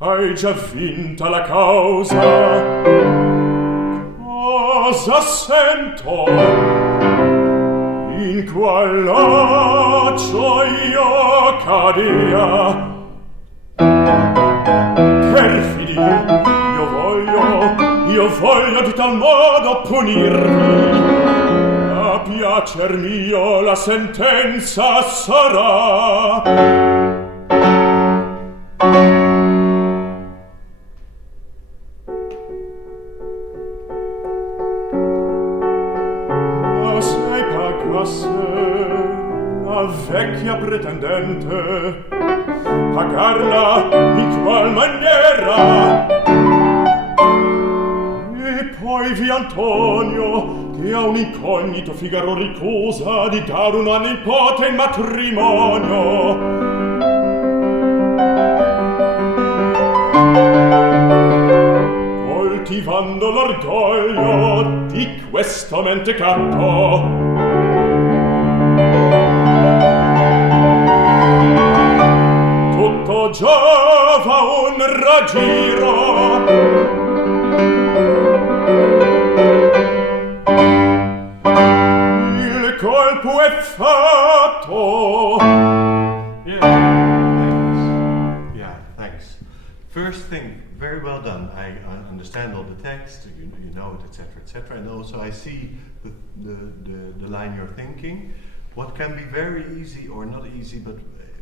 Hai già vinta la causa. Cosa sento? In qual laccio io cadea. Perfidi, io voglio di tal modo punirvi. A piacer mio la sentenza sarà. Ma se pagasse la vecchia pretendente, pagarla in qual maniera? E poi vi Antonio, che a un incognito Figaro ricusa di dar una nipote in matrimonio. Coltivando l'orgoglio di questo mentecatto, tutto giova un raggiro. Il colpo è fatto. Yeah, thanks. First thing, very well done. I understand all the text, you know it, etc., and also I see the line you're thinking. What can be very easy, or not easy, but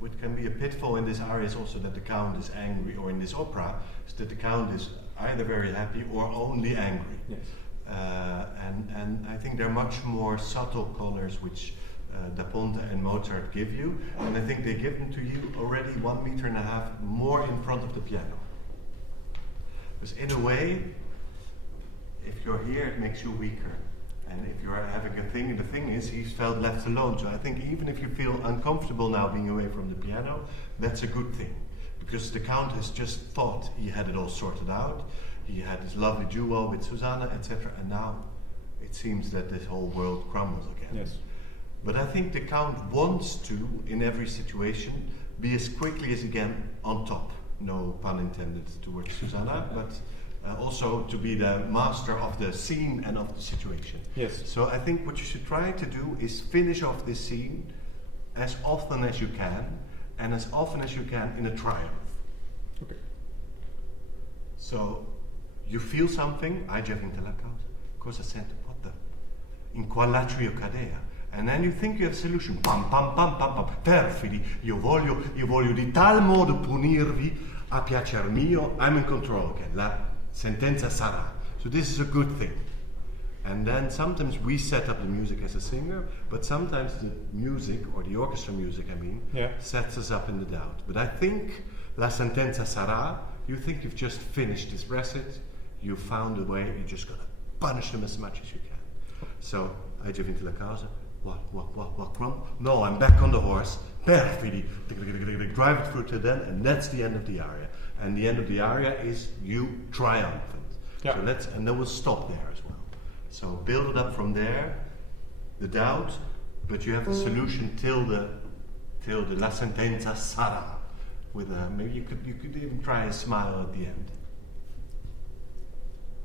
what can be a pitfall in this aria is also that the count is angry, or in this opera, is that the count is either very happy or only angry. Yes. And I think there are much more subtle colors which Da Ponte and Mozart give you, and I think they give them to you already 1.5 meters more in front of the piano. Because in a way, if you're here, it makes you weaker. And if you're having a thing, the thing is, he's felt left alone. So I think even if you feel uncomfortable now being away from the piano, that's a good thing. Because the Count has just thought he had it all sorted out. He had his lovely duo with Susanna, etc. And now it seems that this whole world crumbles again. Yes. But I think the Count wants to, in every situation, be as quickly as he can on top. No pun intended towards Susanna, but also to be the master of the scene and of the situation. Yes. So I think what you should try to do is finish off this scene as often as you can, and as often as you can in a triumph. Okay. So you feel something, hai già vinto la causa, cosa sento, what the, in qual laccio io cadea, and then you think you have a solution, pam pam pam pam pam, perfidi, io voglio di tal modo punirvi, a piacer mio, I'm in control again, la sentenza sarà. So this is a good thing. And then sometimes we set up the music as a singer, but sometimes the music, or the orchestra music I mean, sets us up in the doubt. But I think la sentenza sarà, you think you've just finished this recit, you found a way, you're just gonna punish them as much as you can. So, hai già vinto la causa? What, crumb? No, I'm back on the horse, perfidi, drive it through to then, and that's the end of the aria. And the end of the aria is you triumphant. Yeah. So and then we'll stop there as well. So build it up from there, the doubt, but you have the solution till the la sentenza sarà. With maybe you could even try a smile at the end.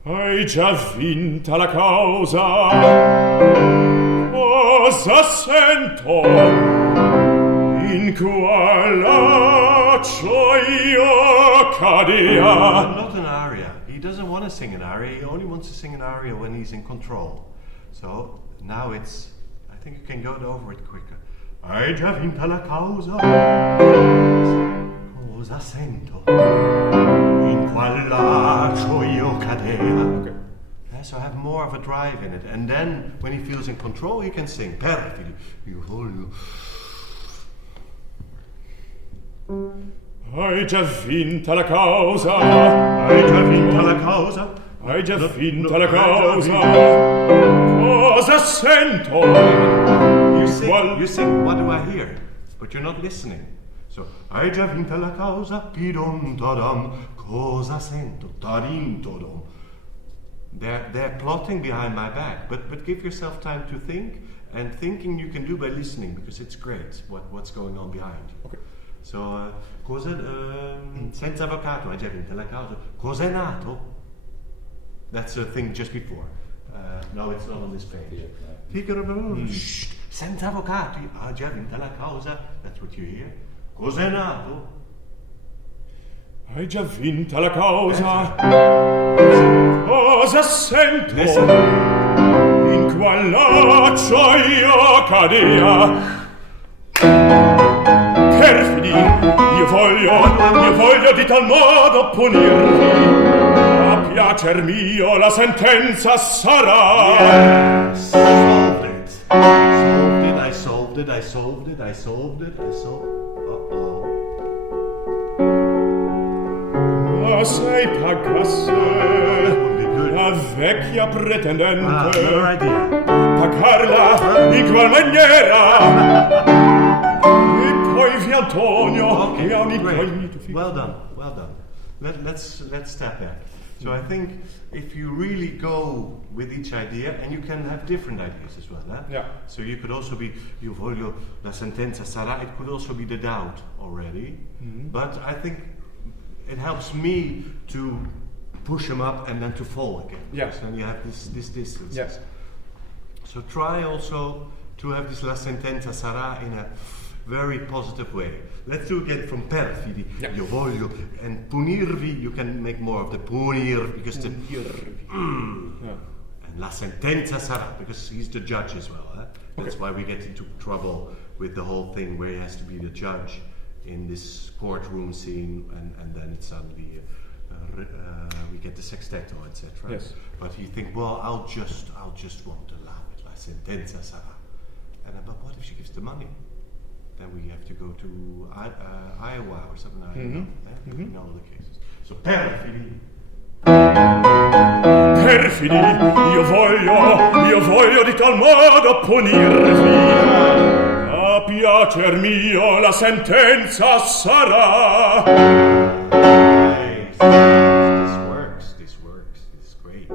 Hai già vinta la causa. Cosa sento? In qual laccio io cadea. Not an aria. He doesn't want to sing an aria. He only wants to sing an aria when he's in control. So now I think you can go over it quicker. Hai già vinta la causa. Cosa sento? In qual laccio io cadea. Okay. Yeah, so have more of a drive in it. And then when he feels in control, he can sing. Perfidi. Io voglio. Hai già vinta la causa. Hai già vinta la causa. Hai già vinta la causa. Cosa sento? You sing, what do I hear? But you're not listening. So, hai già vinta la causa, pidon tadam, cosa sento, tarin todom. They're plotting behind my back, but give yourself time to think, and thinking you can do by listening, because it's great what's going on behind you. Okay. So, senza avvocato, hai già vinto la causa. Cos'è nato? That's the thing just before. No, it's not on this page. Figaro, senza avvocati, ha già vinto la causa. That's what you hear. Cos'è nato? Hai già vinta la causa. Cosa sento? In qual laccio io cadea? Perfidi, io voglio di tal modo punirvi. A piacer mio la sentenza sarà. Yes, I solved it. Uh-oh. Ma sei pagasse la vecchia pretendente. Another idea. Pagarla in qual maniera? E poi vi Antonio che ha un incognito figlio. Well done. Let's step back. So I think if you really go with each idea, and you can have different ideas as well, eh? Yeah. So you could also be, io voglio la sentenza sarà, it could also be the doubt already. Mm-hmm. But I think it helps me to push them up and then to fall again. Yes. And you have this distance. Yes. So try also to have this la sentenza sarà in a very positive way. Let's do again from perfidi. Yeah. Io voglio, and punirvi, you can make more of the punir because the Yeah. and la sentenza sarà because he's the judge as well. Eh? That's why we get into trouble with the whole thing where he has to be the judge in this courtroom scene, and then it's suddenly we get the sexteto, etc. Yes. But he think, well, I'll just want to allow it. La sentenza sarà. And but what if she gives the money? Then we have to go to Iowa or something. I don't know. Yeah? In all the cases. So perfidi. Perfidi, io voglio di tal modo punirvi. A piacer mio la sentenza sarà. Nice. This works. This is great.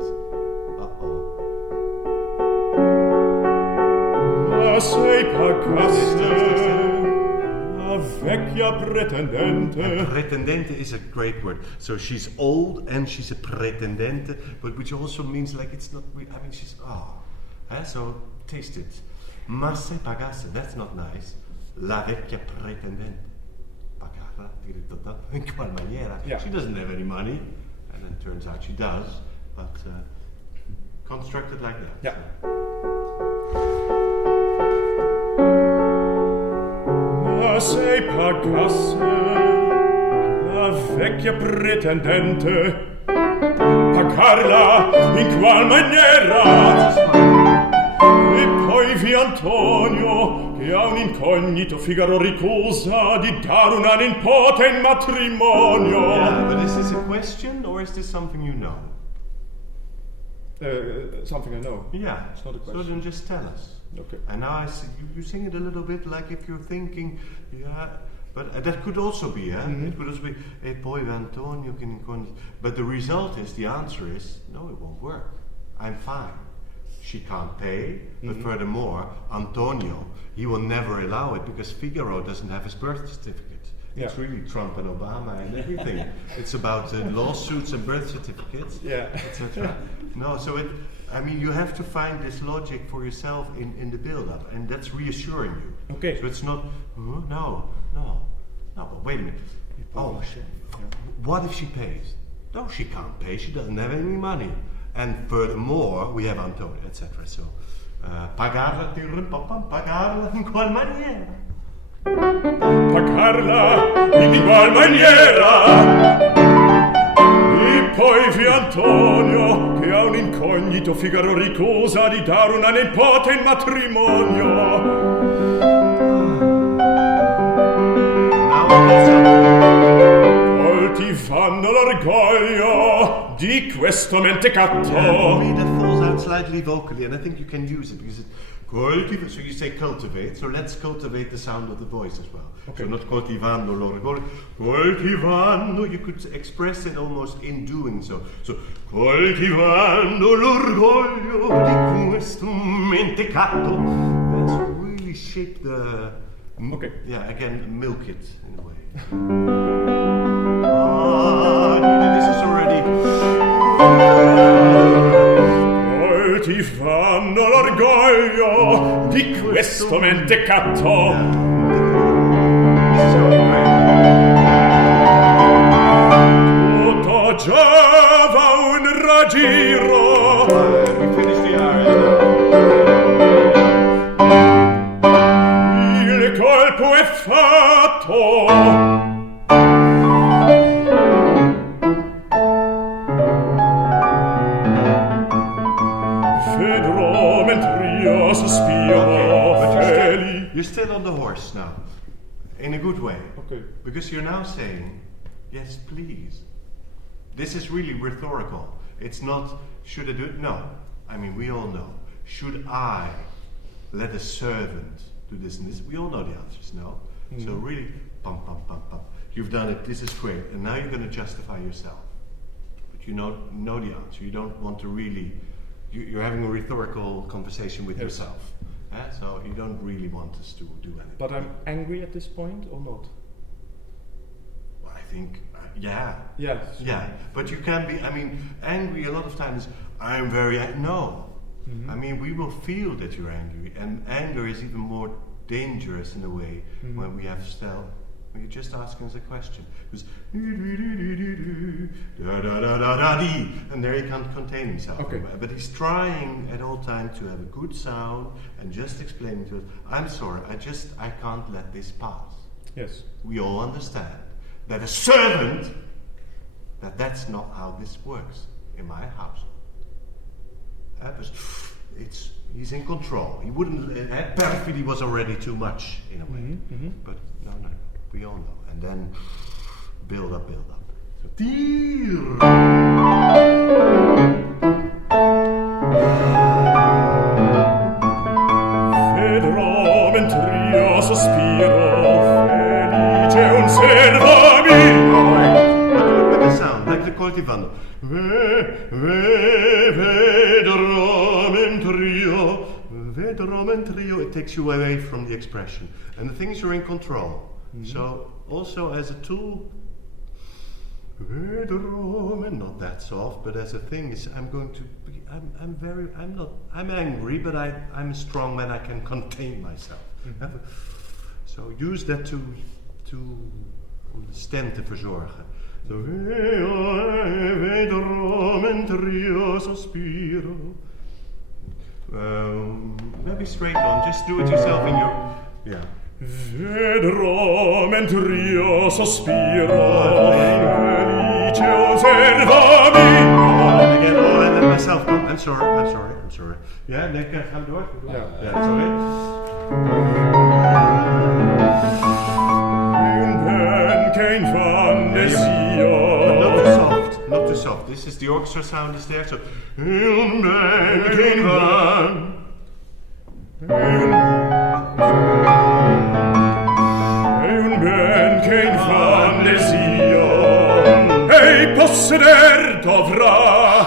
Ma sei pagaste la vecchia pretendente. Pretendente is a great word. So she's old and she's a pretendente, but which also means like it's not. I mean, she's so taste it. Ma se pagasse, that's not nice. La vecchia pretendente. Pagarla, in qual maniera? Yeah. She doesn't have any money, and then it turns out she does, but constructed like that. Yeah. Ma sei pagasse la vecchia pretendente, pagarla in qual maniera? E poi vi Antonio, che ha un incognito, Figaro ricusa di dare una nipote in matrimonio. Yeah, but is this a question or is this something you know? Something I know. Yeah, It's not a question. So then just tell us. Okay. And now you sing it a little bit like if you're thinking, yeah, but that could also be, it could also be, e poi Antonio che incognito. But the result is, the answer is, no, it won't work. I'm fine. She can't pay, but furthermore, Antonio, he will never allow it because Figaro doesn't have his birth certificate. Yeah. It's really Trump and Obama and everything. It's about lawsuits and birth certificates, etc. No, so you have to find this logic for yourself in the build-up, and that's reassuring you. Okay. So it's not, no, but wait a minute. Oh, what if she pays? No, she can't pay, she doesn't have any money. And furthermore, we have Antonio, etc. So, pagarla in qual maniera? Pagarla in qual maniera? E poi vi Antonio, che ha un incognito, Figaro ricusa di dare una nipote in matrimonio. Coltivando l'orgoglio di questo mentecato. For me that falls out slightly vocally, and I think you can use it because it cultivate. So you say cultivate. So let's cultivate the sound of the voice as well. Okay. So not coltivando l'orgoglio, coltivando. You could express it almost in doing so. So coltivando l'orgoglio di questo mentecato. Let's really shape the Okay. Yeah, again, milk it in a way. This is already... Ti fanno l'orgoglio di questo mentecatto. Tutto giova un raggiro. We finished the aria. Il colpo è fatto. You're still on the horse now, in a good way. Okay. Because you're now saying, yes, please. This is really rhetorical. It's not, should I do it? No. I mean, we all know. Should I let a servant do this and this? We all know the answers, no? Mm-hmm. So really, pum, pum, pum, pum. You've done it, this is great. And now you're going to justify yourself. But you know the answer. You don't want to really, you're having a rhetorical conversation with yourself. So you don't really want us to do anything. But I'm angry at this point or not? Well, I think, yeah. Yes. Yeah, but you can be, I mean, angry a lot of times, I'm very angry. No. Mm-hmm. I mean, we will feel that you're angry. And anger is even more dangerous in a way when we have when you're just asking us a question. Because and there he can't contain himself. Okay. But he's trying at all times to have a good sound and just explaining to us, I'm sorry, I can't let this pass. Yes. We all understand that a servant, that's not how this works in my house. He's in control. He wouldn't, perfidy was already too much in a way. But no, we all know. And then build up. So, Vedrò mentr'io sospiro, felice un servo mio. But do it with the sound, like the coltivando. Vedrò mentr'io. It takes you away from the expression. And the things you're in control. So also as a tool, not that soft, but as a thing is, I'm angry, but I'm a strong man, I can contain myself. So use that to stem te verzorgen. So, vedrò mentr'io sospiro. Maybe straight on, just do it yourself in your, yeah. Vedrò mentr'io sospiro, felice osserva mio. And again, I let myself go. I'm sorry. Yeah, then gaan we door. Yeah, sorry. Geen van de zio. Not too soft. This is the orchestra sound is there, so. Geen van. Geen van de zio, ei posseder dovrà,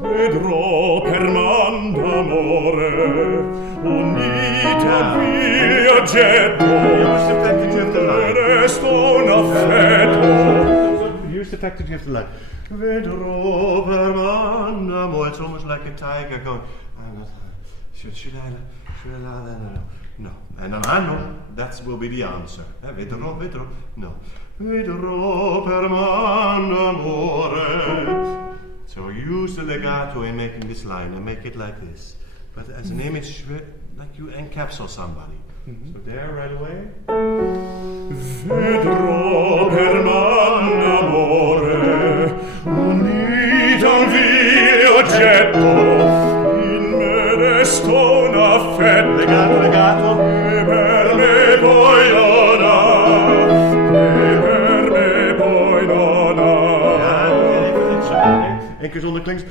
vedrò per man d'amore, unita vi oggetto, resto un affetto. Use the fact that you have to like, vedrò per man d'amore. It's almost like a tiger going, should I no. And then I know that will be the answer. Vedrò, no. Vedrò per man d'amore. So use the legato in making this line and make it like this. But as an image, like you encapsule somebody. So there right away. Vedrò per man d'amore, unito al vile oggetto, in me resto un affetto. Legato. E per me poi non ha. Eén keer zonder klinks.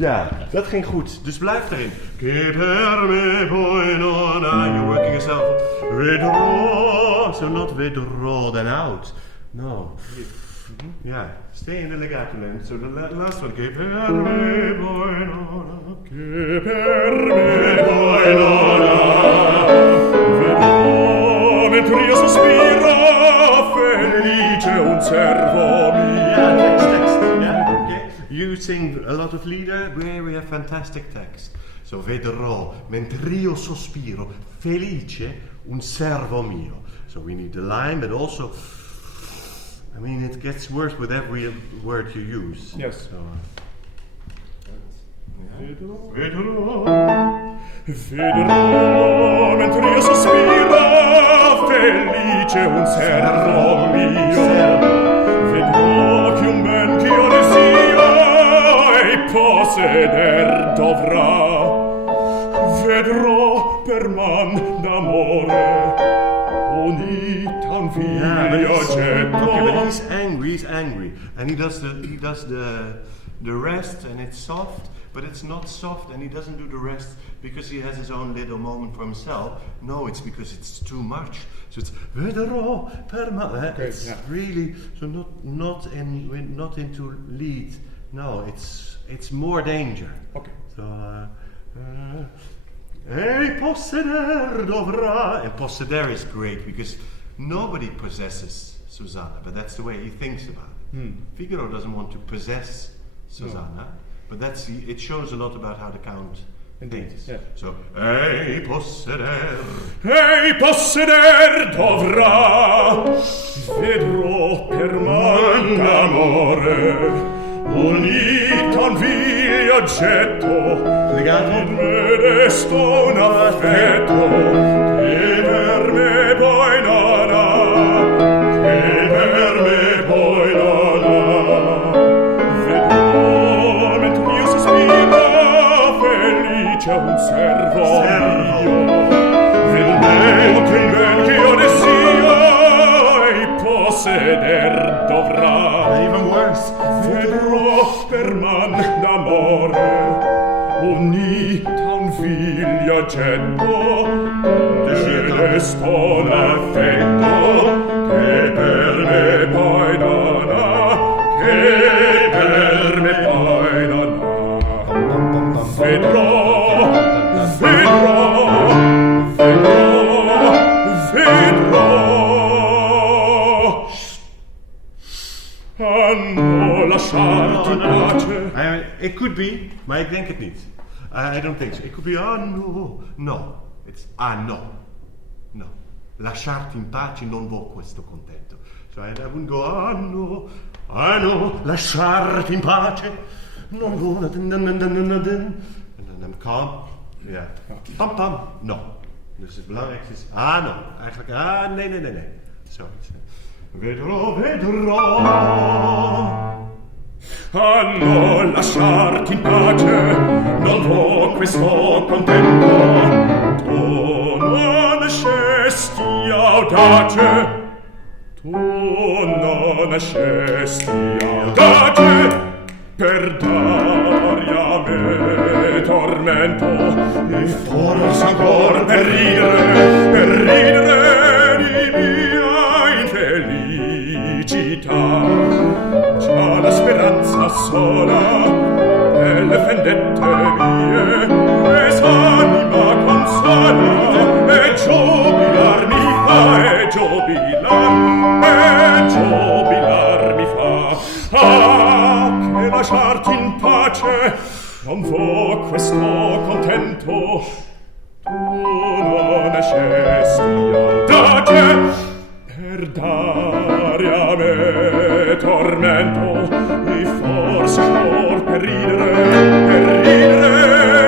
Ja, dat ging goed. Dus blijf erin. Che per me poi non hai. You're working yourself. Vedrò. So not vedrò, then out. No. Yeah, stay in the legato length. So the last one. Che per me poi non. Che per me poi non. Vedrò mentre io sospiro felice un servo mio. Yeah, text. Yeah, okay. You sing a lot of lieder where we have fantastic text. So vedrò mentre io sospiro felice un servo mio. So we need the line, but also, I mean, it gets worse with every word you use. Yes. So, Vedrò mentre io sospiro felice un servo mio. Vedrò che un ben ch'io desio e posseder dovrà. Vedrò per man d'amore ogni tan figlio oggetto. Okay, but he's angry, and he does the rest, and it's soft. But it's not soft, and he doesn't do the rest because he has his own little moment for himself. No, it's because it's too much. So it's vedrò per me. It's really so not into lead. No, it's more danger. Okay. So e posseder dovrà. And posseder is great because nobody possesses Susanna, but that's the way he thinks about it. Figaro doesn't want to possess Susanna. No. But it shows a lot about how the Count thinks. Yeah. So, ei posseder dovrà, vedrò per man d'amore ogni tan vil oggetto. Legato. Me resto un affetto che per me poi non ha, che per me poi non ha. Vedrò mentre io sospiro felice un servo mio. Vedrò che il ben che io desio e posseder dovrà. Even worse. Vedrò per man d'amore ogni tan vil oggetto che resto un affetto che per me poi non ha, che per me poi non ha. Vedrò, a non lasciarti in pace. It could be, maar ik denk het niet. I don't think so. It could be, no. It's, no. Lasciarti in pace non vo questo contento. So I wouldn't go, no, lasciarti in pace. Non vo, and then I'm calm. Ja. Pam, no. Dus het belangrijkste is, no. Eigenlijk, nee. Zo. Vedrò. A non lasciarti in pace, non vo questo contento. Tu non scesti audace, per dare a me tormento, e forse ancor per ridere di mia infelicità. Già la speranza sola delle vendette mie quest'anima consola e giubilar mi fa. Che lasciarti in pace non vo questo contento. Tu non scesti audace per dare a me tormento, e forse ancor per ridere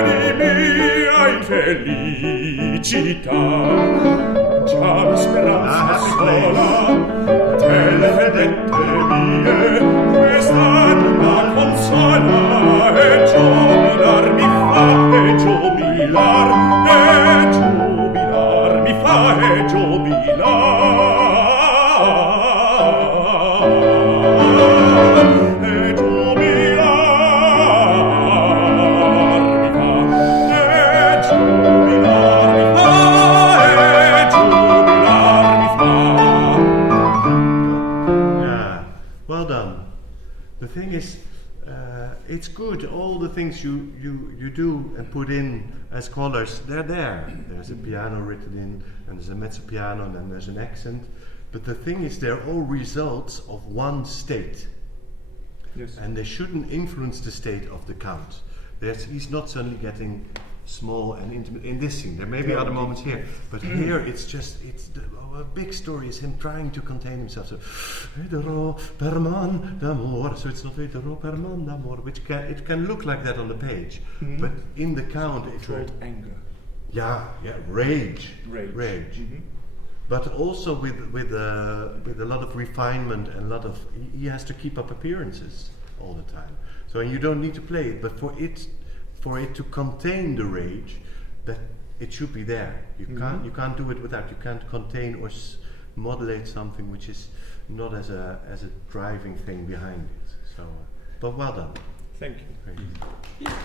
di mia infelicità. Già la speranza sola delle vedette mie quest'anima consola e giubilar mi fa, e giubilar mi fa, e giubilar. Yeah, well done. The thing is, it's good. All the things you do and put in as colors, they're there. There's a piano written in, and there's a mezzo piano, and then there's an accent. But the thing is, they're all results of one state. Yes. And they shouldn't influence the state of the count. He's not suddenly getting small and intimate in this scene. There may be other moments here, but here it's a big story is him trying to contain himself. So, vedrò per man d'amor. So it's not vedrò per man d'amor, which it can look like that on the page, but in the count it's anger. Yeah, rage. Mm-hmm. But also with a lot of refinement and a lot of he has to keep up appearances all the time. So you don't need to play it, but for it to contain the rage, that it should be there. You can't do it without. You can't contain or modulate something which is not as a driving thing behind it. So, but well done. Thank you. Great.